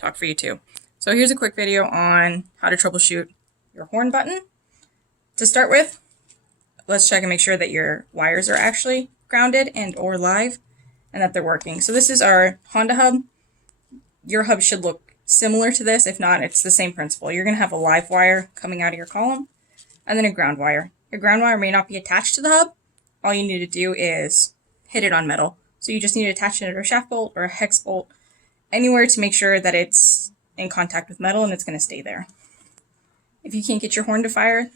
talk for you too. So here's a quick video on how to troubleshoot your horn button. To start with, let's check and make sure that your wires are actually grounded and or live and that they're working. So this is our Honda hub. Your hub should look similar to this. If not, it's the same principle. You're going to have a live wire coming out of your column and then a ground wire. Your ground wire may not be attached to the hub. All you need to do is hit it on metal. So you just need to attach it to a shaft bolt or a hex bolt, anywhere to make sure that it's in contact with metal and it's going to stay there. If you can't get your horn to fire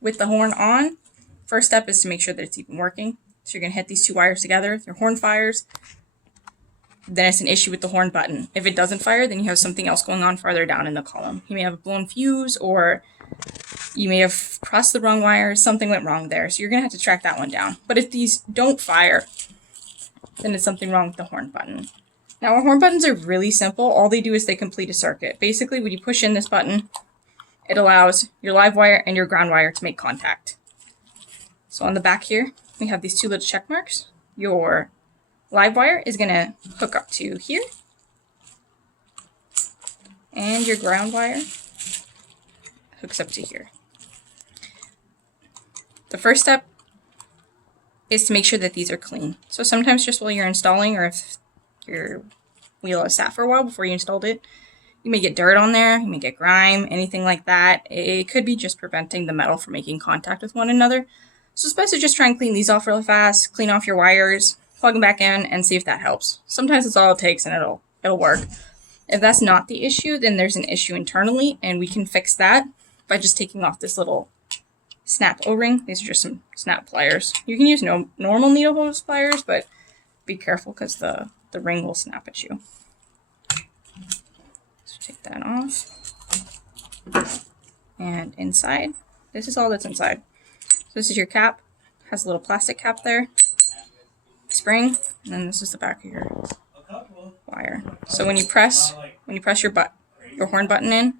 with the horn on, first step is to make sure that it's even working. So you're going to hit these two wires together. If your horn fires, then it's an issue with the horn button. If it doesn't fire, then you have something else going on farther down in the column. You may have a blown fuse, or you may have crossed the wrong wires. Something went wrong there. So you're going to have to track that one down. But if these don't fire, then it's something wrong with the horn button. Now, our horn buttons are really simple. All they do is they complete a circuit. Basically, when you push in this button, it allows your live wire and your ground wire to make contact. So on the back here, we have these two little check marks. Your live wire is going to hook up to here, and your ground wire hooks up to here. The first step is to make sure that these are clean. So sometimes just while you're installing, or if your wheel has sat for a while before you installed it, you may get dirt on there, you may get grime, anything like that. It could be just preventing the metal from making contact with one another. So it's best to just try and clean these off really fast, clean off your wires, plug them back in, and see if that helps. Sometimes it's all it takes and it'll work. If that's not the issue, then there's an issue internally, and we can fix that by just taking off this little snap O-ring. These are just some snap pliers. You can use normal needle hose pliers, but be careful because the ring will snap at you. So take that off. And inside, this is all that's inside. So this is your cap. It has a little plastic cap there. Spring, and then this is the back of your wire. So when you press your horn button in,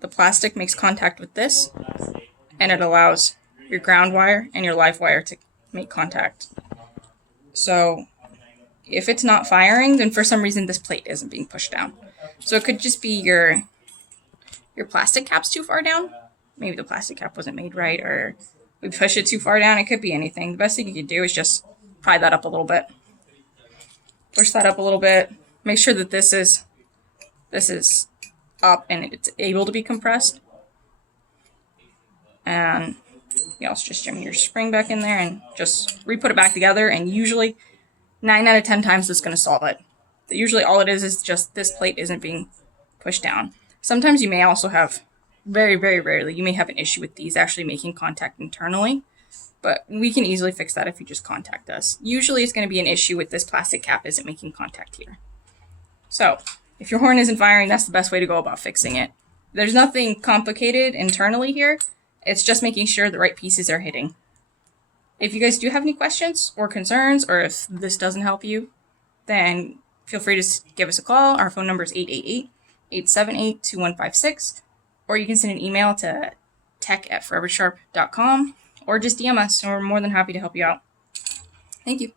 the plastic makes contact with this, and it allows your ground wire and your live wire to make contact. So if it's not firing, then for some reason this plate isn't being pushed down. So it could just be your plastic cap's too far down. Maybe the plastic cap wasn't made right, or we pushed it too far down. It could be anything. The best thing you can do is just pry that up a little bit. Push that up a little bit. Make sure that this is up and it's able to be compressed. And you also just jam your spring back in there and just re-put it back together, and usually 9 out of 10 times it's going to solve it. Usually all it is just this plate isn't being pushed down. Sometimes you may also have, very, very rarely, you may have an issue with these actually making contact internally, but we can easily fix that if you just contact us. Usually it's going to be an issue with this plastic cap isn't making contact here. So if your horn isn't firing, that's the best way to go about fixing it. There's nothing complicated internally here. It's just making sure the right pieces are hitting. If you guys do have any questions or concerns, or if this doesn't help you, then feel free to give us a call. Our phone number is 888-878-2156, or you can send an email to tech@foreversharp.com, or just DM us, and we're more than happy to help you out. Thank you.